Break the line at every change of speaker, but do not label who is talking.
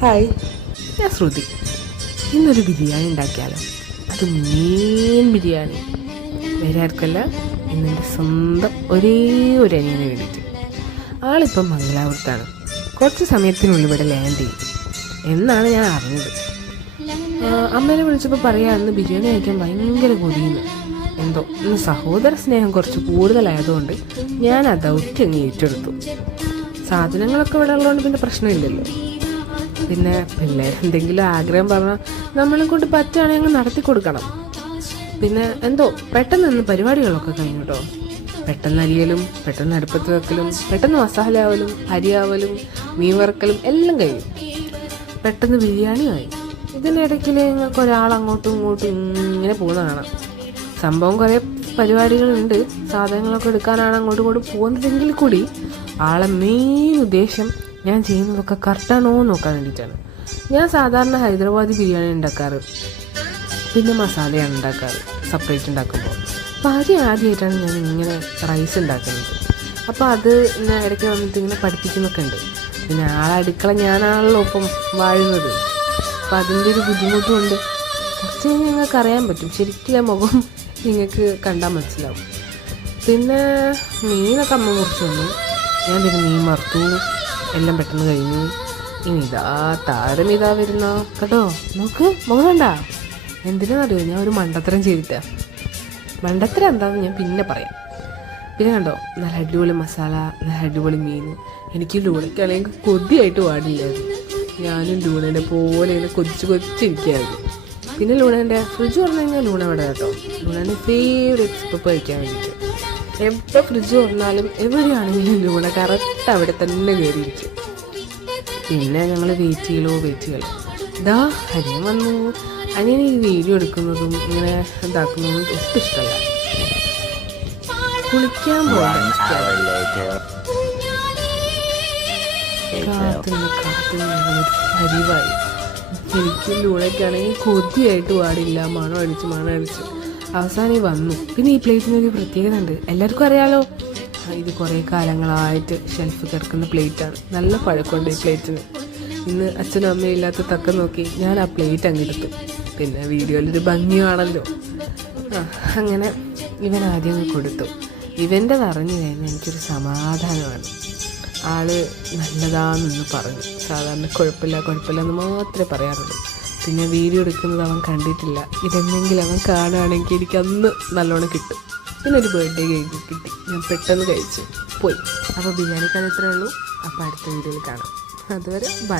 Hi ഞാൻ ശ്രുതി. ഇന്നൊരു ബിരിയാണി ഉണ്ടാക്കിയാലോ? അത് മീൻ ബിരിയാണി. വേറെ ആർക്കല്ല ഇന്നെന്റെ സ്വന്തം ഒരേ ഒരു അനിയന് വേണ്ടിയിട്ട്. ആളിപ്പം മംഗലാപുരത്താണ്. കുറച്ച് സമയത്തിനുള്ളിൽ ഇവിടെ ലാൻഡ് ചെയ്യും. എന്നാണ് ഞാൻ അറിഞ്ഞത്. അമ്മേനെ വിളിച്ചപ്പോൾ പറയാമെന്ന് ബിരിയാണി കഴിക്കാൻ ഭയങ്കര കൊതിയുന്നു. എന്തോ ഇന്ന് സഹോദര സ്നേഹം കുറച്ച് കൂടുതലായതുകൊണ്ട് ഞാൻ ആ അങ്ങ് ഏറ്റെടുത്തു. സാധനങ്ങളൊക്കെ ഇവിടെ ഉള്ളതുകൊണ്ട് പിന്നെ പ്രശ്നമില്ലല്ലോ. പിന്നെ പിള്ളേർ എന്തെങ്കിലും ആഗ്രഹം പറഞ്ഞാൽ നമ്മളെ കൊണ്ട് പറ്റുകയാണെങ്കിൽ നടത്തി കൊടുക്കണം. പിന്നെ എന്തോ പെട്ടെന്ന് പരിപാടികളൊക്കെ കഴിഞ്ഞു കേട്ടോ പെട്ടെന്ന് അരിയലും പെട്ടെന്ന് അടുപ്പത്ത് വെക്കലും പെട്ടെന്ന് മസാലയാവലും അരിയാവലും മീൻ വറക്കലും എല്ലാം കഴിയും പെട്ടെന്ന് ബിരിയാണി ആയി. ഇതിനിടയ്ക്കിൽ നിങ്ങൾക്ക് ഒരാൾ അങ്ങോട്ടും ഇങ്ങോട്ടും ഇങ്ങനെ പോകുന്ന കാണാം. സംഭവം കുറേ പരിപാടികളുണ്ട്. സാധനങ്ങളൊക്കെ എടുക്കാനാണ് അങ്ങോട്ടും ഇങ്ങോട്ടും പോകുന്നതെങ്കിൽ കൂടി ആളെ മെയിൻ ഉദ്ദേശം ഞാൻ ചെയ്യുന്നതൊക്കെ കറക്റ്റാണോ എന്ന് നോക്കാൻ വേണ്ടിയിട്ടാണ്. ഞാൻ സാധാരണ ഹൈദരാബാദി ബിരിയാണി ഉണ്ടാക്കാറ്. പിന്നെ മസാലയാണ് ഉണ്ടാക്കാറ്. സെപ്പറേറ്റ് ഉണ്ടാക്കുമ്പോൾ. അപ്പോൾ ആദ്യം ആദ്യമായിട്ടാണ് ഞാൻ ഇങ്ങനെ റൈസ് ഉണ്ടാക്കുന്നത്. അപ്പോൾ അത് ഇന്ന് ഇടയ്ക്ക് വന്നിട്ട് ഇങ്ങനെ പഠിപ്പിക്കുന്നൊക്കെ ഉണ്ട്. പിന്നെ ആളെ അടുക്കള ഞാനാണല്ലോ ഇപ്പം വാഴുന്നത്. അപ്പം അതിന്റെ ഒരു ബുദ്ധിമുട്ടുമുണ്ട് കുറച്ച് കഴിഞ്ഞ് നിങ്ങൾക്ക് അറിയാൻ പറ്റും. ശരിക്കും ആ മുഖം നിങ്ങൾക്ക് കണ്ടാൽ മനസ്സിലാവും. പിന്നെ മീനൊക്കെ അമ്മ മുറിച്ച് വന്നു ഞാൻ പിന്നെ മീൻ മറുത്തു എല്ലാം പെട്ടെന്ന് കഴിഞ്ഞു. ഇനി ഇതാ താരം ഇതാ വരുന്ന. കേട്ടോ നോക്ക് മുഖം കണ്ടാ. എന്തിനാണെന്നറിയോ ഞാൻ ഒരു മണ്ടത്തരം ചെയ്തിട്ടാ. മണ്ടത്തരം എന്താണെന്ന് ഞാൻ പിന്നെ പറയാം. പിന്നെ കണ്ടോ നല്ല അടിപൊളി മസാല നല്ല അടിപൊളി മീൻ. എനിക്ക് ലൂണയ്ക്കാണെങ്കിൽ കൊതിയായിട്ട് പാടില്ലായിരുന്നു. ഞാനും ലൂണേനെ പോലെ ഇങ്ങനെ കൊതിച്ച് കൊതിച്ചിരിക്കുകയായിരുന്നു. പിന്നെ ലൂണേന്റെ ഫ്രിഡ്ജ് പറഞ്ഞു കഴിഞ്ഞാൽ ലൂണ ഇവിടെ കേട്ടോ. ലൂണേന്റെ ഫേവറേറ്റ് ഇപ്പം കഴിക്കാൻ വേണ്ടിയിട്ട്. എപ്പോൾ ഫ്രിഡ്ജ് തുറന്നാലും എവിടെയാണെങ്കിലും ലൂണ കറക്റ്റ് അവിടെ തന്നെ കയറിയിരിക്കും. പിന്നെ ഞങ്ങൾ വെയിറ്റ് ചെയ്യലോ വെയിറ്റ് ചെയ്യലോ. ഇതാ അനിയൻ വന്നു. അനിയൻ ഈ വീഡിയോ എടുക്കുന്നതും ഇങ്ങനെ ഇതാക്കുന്നതും ഒട്ടും ഇഷ്ടമല്ല കുളിക്കാൻ പോകാൻ കാത്തുനിന്ന് കാത്തുനിന്ന് എനിക്ക് ലൂണയ്ക്കാണെങ്കിൽ കൊതിയായിട്ട് പാടില്ല മണം അടിച്ച് മണം അടിച്ച്. അവസാനം വന്നു. പിന്നെ ഈ പ്ലേറ്റിന് ഒരു പ്രത്യേകത ഉണ്ട്. എല്ലാവർക്കും അറിയാലോ? ഇത് കുറേ കാലങ്ങളായിട്ട് ഷെൽഫ് കിടക്കുന്ന പ്ലേറ്റാണ് നല്ല പഴക്കമുണ്ട് ഈ പ്ലേറ്റിന് ഇന്ന് അച്ഛനും അമ്മയും ഇല്ലാത്ത തക്ക നോക്കി ഞാൻ ആ പ്ലേറ്റ് അങ്ങ് എടുത്തു. പിന്നെ വീഡിയോയിലൊരു ഭംഗിയാണല്ലോ ആ അങ്ങനെ ഇവൻ ആദ്യം കൊടുത്തു. ഇവന്റെ പറഞ്ഞു കഴിഞ്ഞാൽ എനിക്കൊരു സമാധാനമാണ്. ആൾ നല്ലതാണെന്ന് പറഞ്ഞു. സാധാരണ കുഴപ്പമില്ല കുഴപ്പമില്ല എന്ന് മാത്രമേ പറയാറുള്ളൂ. പിന്നെ വീഡിയോ എടുക്കുന്നത് അവൻ കണ്ടിട്ടില്ല. ഇതെന്തെങ്കിലും അവൻ കാണുകയാണെങ്കിൽ എനിക്ക് അന്ന് നല്ലോണം കിട്ടും. പിന്നെ ഒരു ബർത്ത്ഡേ കേക്ക് കിട്ടി. ഞാൻ പെട്ടെന്ന് കഴിച്ചു. പോയി. അപ്പോൾ ബിരിയാണി കഥ ഉള്ളൂ. അപ്പോൾ അടുത്ത വീഡിയോയിൽ കാണാം. അതുവരെ ബൈ